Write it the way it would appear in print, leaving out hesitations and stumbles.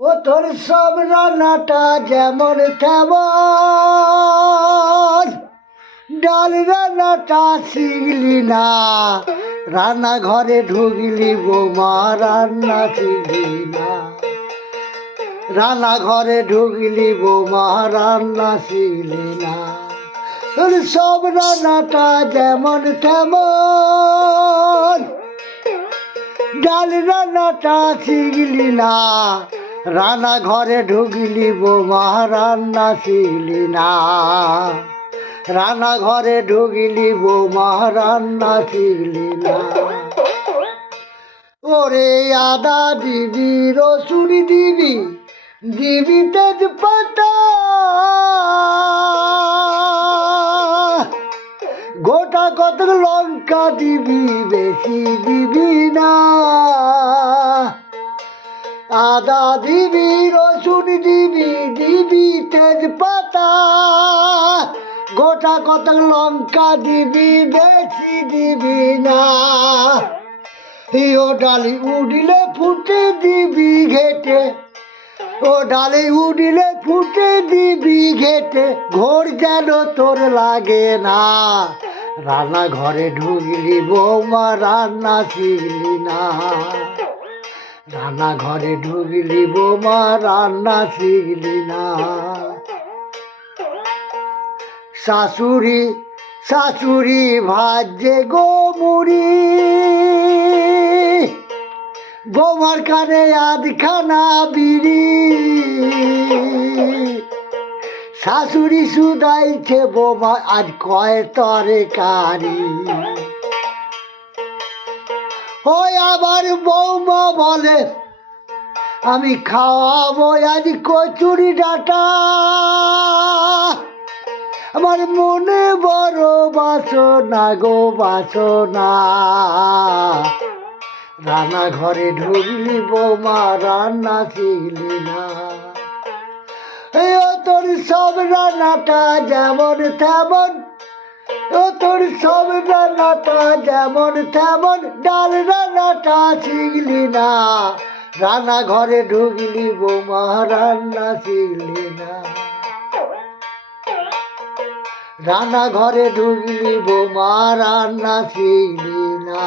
ও তোর সব রান্নাটা যেমন তেমন, ডাল রান্নাটা শিখলি না, রান্নাঘরে ঢুকলি বৌমা রান্না শিখলি না, রান্নাঘরে ঢুকলি বৌমা রান্না শিখলি না। তোর সব রান্নাটা যেমন তেমন, ডাল রান্নাটা শিখলি না, রান্নাঘরে ঢুকলি বৌমা রান্না শিখলি না, রান্নাঘরে ঢুকলি বৌমা রান্না শিখলি না। ওরে আদা দিবি, রসুন দিবি, দিবি তেজপাতা, গোটা কত লঙ্কা দিবি, বেশি দিবি না। আদা দিবি, রসুন দিবি, দিবি তেজপাতা, গোটা কত লঙ্কা দিবি, বেশি দিবি না। ও ডালি উড়িলে ফুটে দিবি ঘেটে, ও ডালে উড়িলে ফুটে দিবি ঘেটে, ঘোর যেন তোর লাগে না, রান্নাঘরে ঢুকলি বৌমা রান্না শিখলি না, রান্নাঘরে ঢুকলি বৌমা রান্না শিখলি না। শাশুড়ি শাশুড়ি ভাজে গো মুড়ি, বৌমার কানে আধখানা বিড়ি, শাশুড়ি শুধাইছে বৌমা আজ কয় তরকারি। ওই আবার বৌমা বলে আমি খাওয়াবো আজ কচুরি ডাটা, আমার মনে বড় বাসনা গো বাসনা, রান্নাঘরে ঢুকলি বৌমা রান্না শিখলি না। ও তোর সব রান্নাটা যেমন তেমন, ও তোর সব রান্নাটা যেমন তেমন, ডাল রান্নাটা শিখলি না, রান্নাঘরে ঢুকলি বৌমা রান্না শিখলি না, রান্নাঘরে ঢুকলি বৌমা রান্না শিখলি না।